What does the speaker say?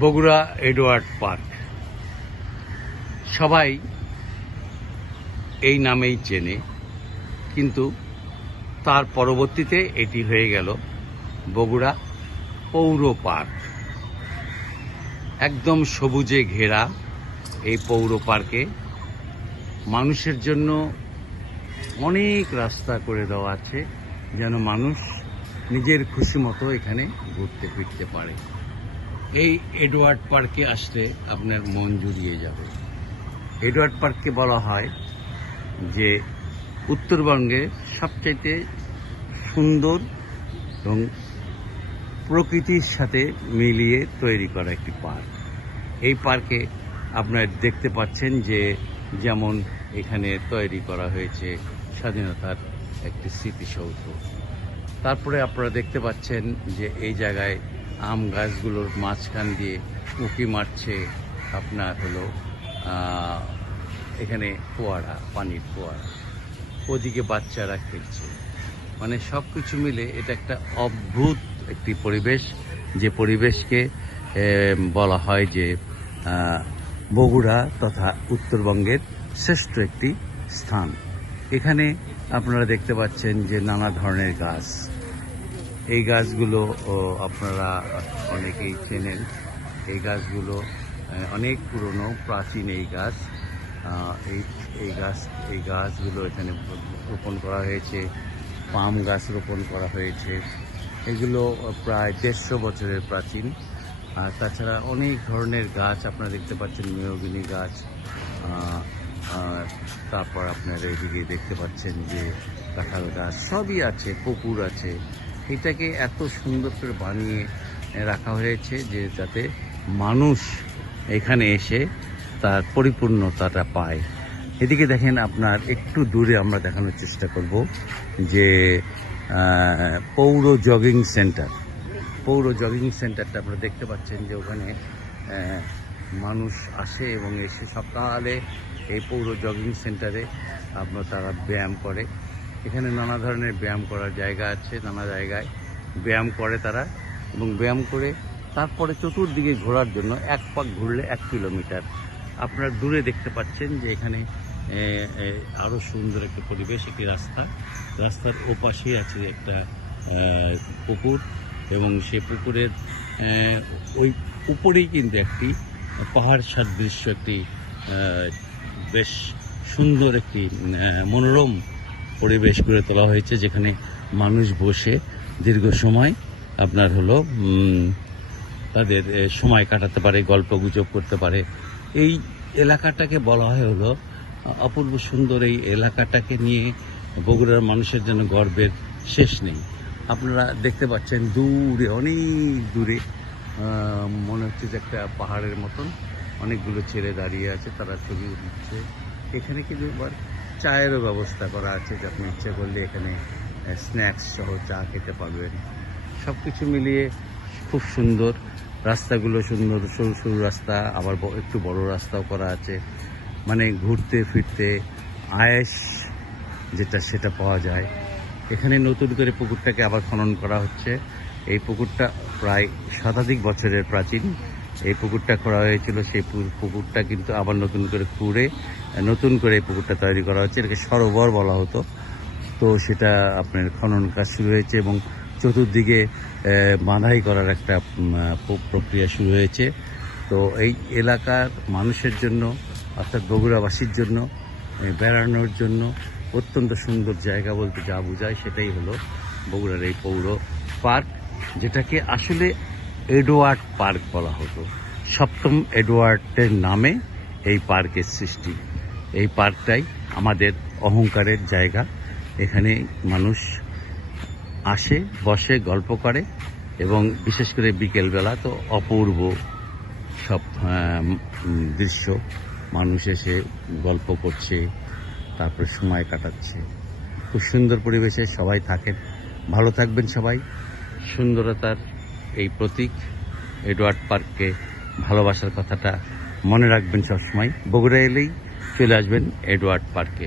Bogura Edward park সবাই এই নামেই চেনে, কিন্তু তার পরবর্তীতে এটি হয়ে গেল বগুড়া পৌর পার্ক। একদম সবুজে ঘেরা এই পৌর পার্কে মানুষের জন্য অনেক রাস্তা করে দেওয়া আছে, যেন মানুষ নিজের খুশি মতো এখানে ঘুরতে ফিরতে পারে। এই এডওয়ার্ড পার্কে আসলে আপনার মন জুড়িয়ে যাবে। এডওয়ার্ড পার্ককে বলা হয় যে উত্তরবঙ্গের সবচাইতে সুন্দর এবং প্রকৃতির সাথে মিলিয়ে তৈরি করা একটি পার্ক। এই পার্কে আপনারা দেখতে পাচ্ছেন যে যেমন এখানে তৈরি করা হয়েছে স্বাধীনতার একটি স্মৃতিসৌধ। তারপরে আপনারা দেখতে পাচ্ছেন যে এই জায়গায় আম গাছগুলোর মাঝখান দিয়ে উঁকি মারছে আপনার হলো এখানে ফোয়ারা, পানির ফোয়ারা, ওদিকে বাচ্চারা খেলছে। মানে সব কিছু মিলে এটা একটা অদ্ভুত একটি পরিবেশ, যে পরিবেশকে বলা হয় যে বগুড়া তথা উত্তরবঙ্গের শ্রেষ্ঠ একটি স্থান। এখানে আপনারা দেখতে পাচ্ছেন যে নানা ধরনের গাছ। এই গাছগুলো আপনারা অনেকেই চেনেন। এই গাছগুলো অনেক পুরনো, প্রাচীন এই গাছ। এই গাছগুলো এখানে রোপণ করা হয়েছে। পাম গাছ রোপণ করা হয়েছে। এগুলো প্রায় 150 বছরের প্রাচীন। আর তাছাড়া অনেক ধরনের গাছ আপনারা দেখতে পাচ্ছেন, মেহগিনি গাছ। তারপর আপনারা এদিকে দেখতে পাচ্ছেন যে কাঁঠাল গাছ, সবই আছে, পুকুর আছে। এটাকে এত সুন্দর করে বানিয়ে রাখা হয়েছে যে যাতে মানুষ এখানে এসে তার পরিপূর্ণতাটা পায়। এদিকে দেখেন, আপনার একটু দূরে আমরা দেখানোর চেষ্টা করব যে পৌর জগিং সেন্টার। পৌর জগিং সেন্টারটা আপনারা দেখতে পাচ্ছেন যে ওখানে মানুষ আসে এবং এসে সকালে এই পৌর জগিং সেন্টারে তারা ব্যায়াম করে। এখানে নানা ধরনের ব্যায়াম করার জায়গা আছে, নানা জায়গায় ব্যায়াম করে তারা, এবং ব্যায়াম করে তারপরে চতুর্দিকে ঘোরার জন্য এক পাক ঘুরলে 1 কিলোমিটার। আপনারা দূরে দেখতে পাচ্ছেন যে এখানে আরও সুন্দর একটা পরিবেশ, একটি রাস্তার ওপাশেই আছে একটা পুকুর, এবং সেই পুকুরের ওই উপরেই কিন্তু একটি পাহাড় সাদৃশ্য একটি বেশ সুন্দর একটি মনোরম পরিবেশ গড়ে তোলা হয়েছে, যেখানে মানুষ বসে দীর্ঘ সময় আপনার হলো তাদের সময় কাটাতে পারে, গল্পগুজব করতে পারে। এই এলাকাটাকে বলা হয় হলো অপূর্ব সুন্দর। এই এলাকাটাকে নিয়ে বগুড়ার মানুষের জন্য গর্বের শেষ নেই। আপনারা দেখতে পাচ্ছেন দূরে, অনেক দূরে, মনে হচ্ছে যে একটা পাহাড়ের মতন অনেকগুলো ছেলে দাঁড়িয়ে আছে, তারা ছবি উঠছে। এখানে কিন্তু এবার চায়েরও ব্যবস্থা করা আছে, যে আপনি ইচ্ছে করলে এখানে স্ন্যাক্স সহ চা খেতে পারবেন। সব কিছু মিলিয়ে খুব সুন্দর। রাস্তাগুলো সুন্দর, সরু সরু রাস্তা, আবার একটু বড় রাস্তাও করা আছে। মানে ঘুরতে ফিরতে আয়েশ যেটা সেটা পাওয়া যায়। এখানে নতুন করে পুকুরটাকে আবার খনন করা হচ্ছে। এই পুকুরটা প্রায় শতাধিক বছরের প্রাচীন। এই পুকুরটা করা হয়েছিল, সেই পুকুরটা কিন্তু আবার নতুন করে খুঁড়ে নতুন করে এই পুকুরটা তৈরি করা হচ্ছে। এটাকে সরোবর বলা হতো, তো সেটা আপনার খনন কাজ শুরু হয়েছে, এবং চতুর্দিকে বাঁধাই করার একটা প্রক্রিয়া শুরু হয়েছে। তো এই এলাকার মানুষের জন্য, অর্থাৎ বগুড়াবাসীর জন্য বেড়ানোর জন্য অত্যন্ত সুন্দর জায়গা বলতে যা বোঝায় সেটাই হলো বগুড়ার এই পৌর পার্ক, যেটাকে আসলে এডওয়ার্ড পার্ক বলা হতো। 7ম এডওয়ার্ডের নামে এই পার্কের সৃষ্টি। এই পার্কটাই আমাদের অহংকারের জায়গা। এখানে মানুষ আসে, বসে, গল্প করে, এবং বিশেষ করে বিকেলবেলা তো অপূর্ব সব দৃশ্য। মানুষ এসে গল্প করছে, তারপরে সময় কাটাচ্ছে। খুব সুন্দর পরিবেশে সবাই থাকেন। ভালো থাকবেন সবাই। সুন্দরতার এই প্রতীক এডওয়ার্ড পার্ককে ভালোবাসার কথাটা মনে রাখবেন সবসময়। বগুড়া এলেই চলে আসবেন এডওয়ার্ড পার্কে।